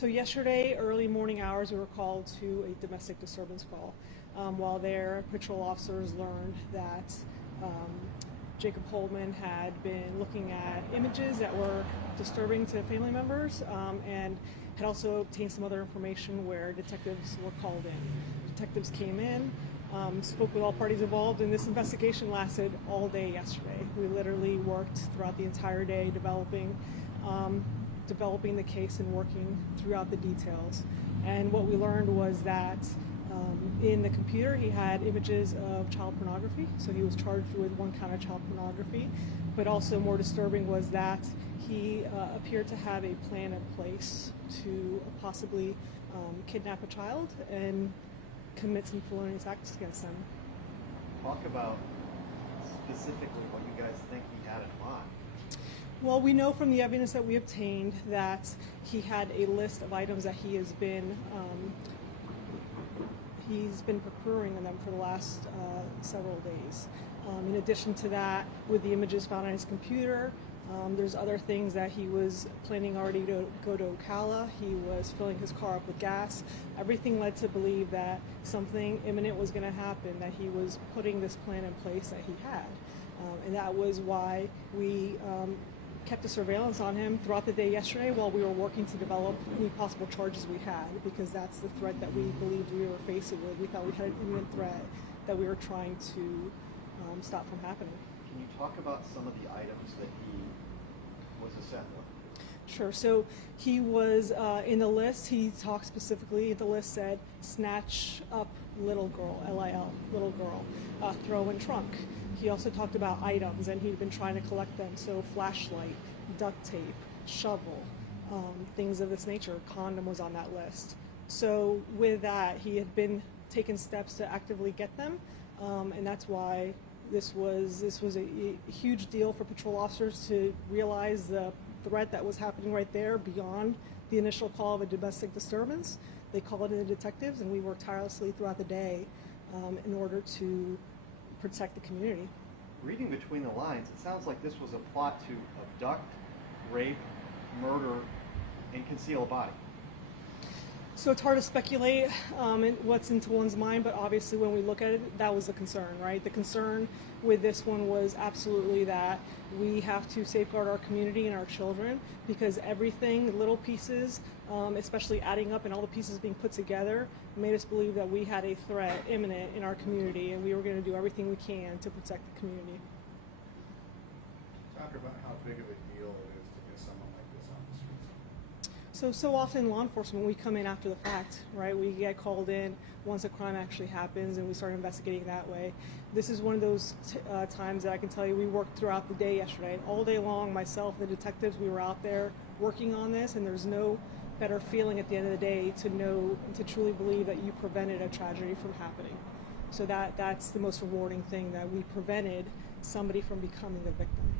So yesterday, early morning hours, we were called to a domestic disturbance call. While there, patrol officers learned that Jacob Holman had been looking at images that were disturbing to family members and had also obtained some other information where detectives were called in. Detectives came in, spoke with all parties involved, and this investigation lasted all day yesterday. We literally worked throughout the entire day developing the case and working throughout the details. And what we learned was that in the computer he had images of child pornography, so he was charged with one count of child pornography. But also more disturbing was that he appeared to have a plan in place to possibly kidnap a child and commit some felonious acts against them. Talk about specifically what you guys think he had in mind. Well, we know from the evidence that we obtained that he had a list of items that he's been procuring in them for the last several days. In addition to that, with the images found on his computer, there's other things that he was planning already to go to Ocala. He was filling his car up with gas. Everything led to believe that something imminent was going to happen, that he was putting this plan in place that he had. And that was why we kept the surveillance on him throughout the day yesterday while we were working to develop any possible charges we had, because that's the threat that we believed we were facing with. We thought we had an imminent threat that we were trying to stop from happening. Can you talk about some of the items that he was assembling? Sure. So he was in the list. He talked specifically. The list said snatch up little girl, LIL, little girl, throw in trunk. He also talked about items, and he'd been trying to collect them. So flashlight, duct tape, shovel, things of this nature. Condom was on that list. So with that, he had been taking steps to actively get them, and that's why this was a huge deal for patrol officers to realize the threat that was happening right there beyond the initial call of a domestic disturbance. They called in the detectives, and we worked tirelessly throughout the day in order to protect the community. Reading between the lines, it sounds like this was a plot to abduct, rape, murder, and conceal a body. So it's hard to speculate what's into one's mind, but obviously when we look at it, that was the concern, right? The concern with this one was absolutely that we have to safeguard our community and our children, because everything, little pieces, especially adding up and all the pieces being put together, made us believe that we had a threat imminent in our community, and we were going to do everything we can to protect the community. Talk about how big of a deal it is to get someone like this on the streets. So often law enforcement, we come in after the fact, right? We get called in once a crime actually happens, and we start investigating that way. This is one of those times that I can tell you we worked throughout the day yesterday. All day long, myself and the detectives, we were out there working on this, and there's no better feeling at the end of the day to know and to truly believe that you prevented a tragedy from happening. So that's the most rewarding thing, that we prevented somebody from becoming a victim.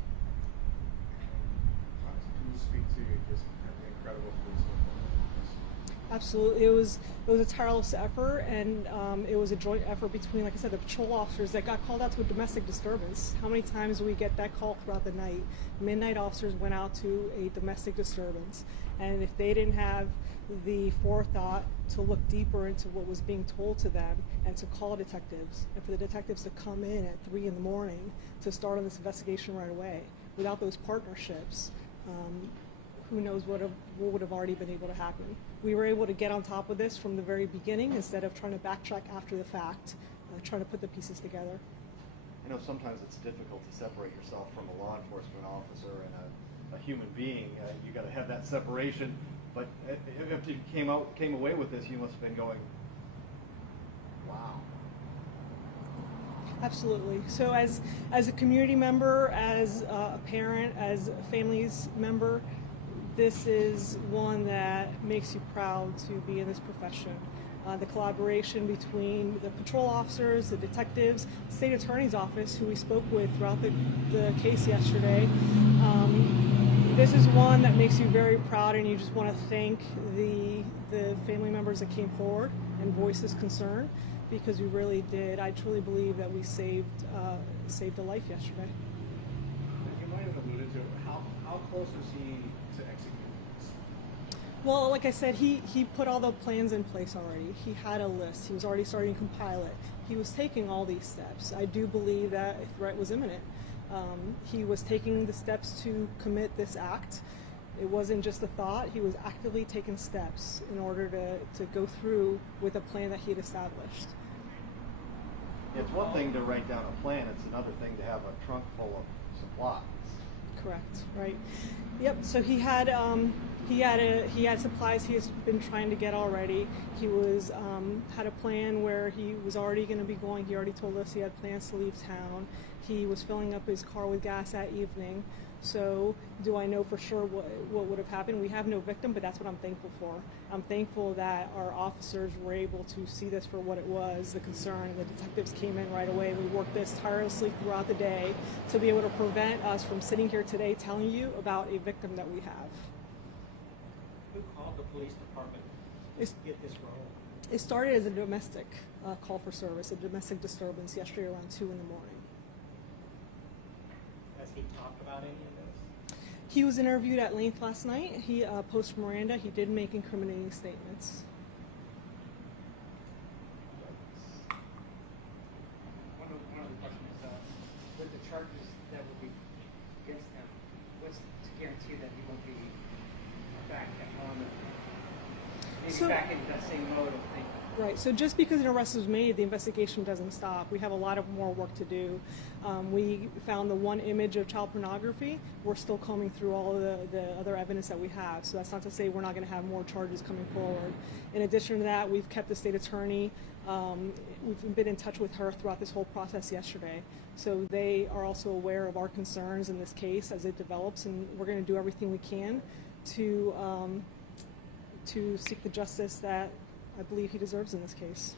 Can you speak to just the incredible police work? Absolutely. It was a tireless effort, and it was a joint effort between, like I said, the patrol officers that got called out to a domestic disturbance. How many times do we get that call throughout the night? Midnight officers went out to a domestic disturbance, and if they didn't have the forethought to look deeper into what was being told to them and to call detectives, and for the detectives to come in at 3 in the morning to start on this investigation right away, without those partnerships, who knows what would have already been able to happen. We were able to get on top of this from the very beginning instead of trying to backtrack after the fact, trying to put the pieces together. I know sometimes it's difficult to separate yourself from a law enforcement officer and a human being. You got to have that separation. But if you came away with this, you must have been going, wow. Absolutely. So as a community member, as a parent, as a family's member, this is one that makes you proud to be in this profession. The collaboration between the patrol officers, the detectives, the state attorney's office, who we spoke with throughout the case yesterday. This is one that makes you very proud, and you just want to thank the family members that came forward and voiced this concern, because we really did. I truly believe that we saved a life yesterday. You might have alluded to how close was he to executing this? Well, like I said, he put all the plans in place already. He had a list. He was already starting to compile it. He was taking all these steps. I do believe that a threat was imminent. He was taking the steps to commit this act. It wasn't just a thought. He was actively taking steps in order to go through with a plan that he had established. It's one thing to write down a plan, it's another thing to have a trunk full of supplies. Correct. Right. Yep. So he had supplies he has been trying to get already. He was had a plan where he was already going to be going. He already told us he had plans to leave town. He was filling up his car with gas that evening. So do I know for sure what would have happened? We have no victim, but that's what I'm thankful for. I'm thankful that our officers were able to see this for what it was, the concern. The detectives came in right away. We worked this tirelessly throughout the day to be able to prevent us from sitting here today telling you about a victim that we have. Who called the police department to get this rolling? It started as a domestic call for service, a domestic disturbance yesterday around 2 in the morning. Has he talked about any of this? He was interviewed at length last night. He post Miranda. He did make incriminating statements. One of the questions is, with the charges that will be against him, what's to guarantee that he won't be back back into that same mode of thinking? Right. So just because an arrest was made, the investigation doesn't stop. We have a lot of more work to do. We found the one image of child pornography. We're still combing through all of the other evidence that we have. So that's not to say we're not going to have more charges coming forward. In addition to that, we've kept the state attorney. We've been in touch with her throughout this whole process yesterday. So they are also aware of our concerns in this case as it develops, and we're going to do everything we can to seek the justice that I believe he deserves in this case.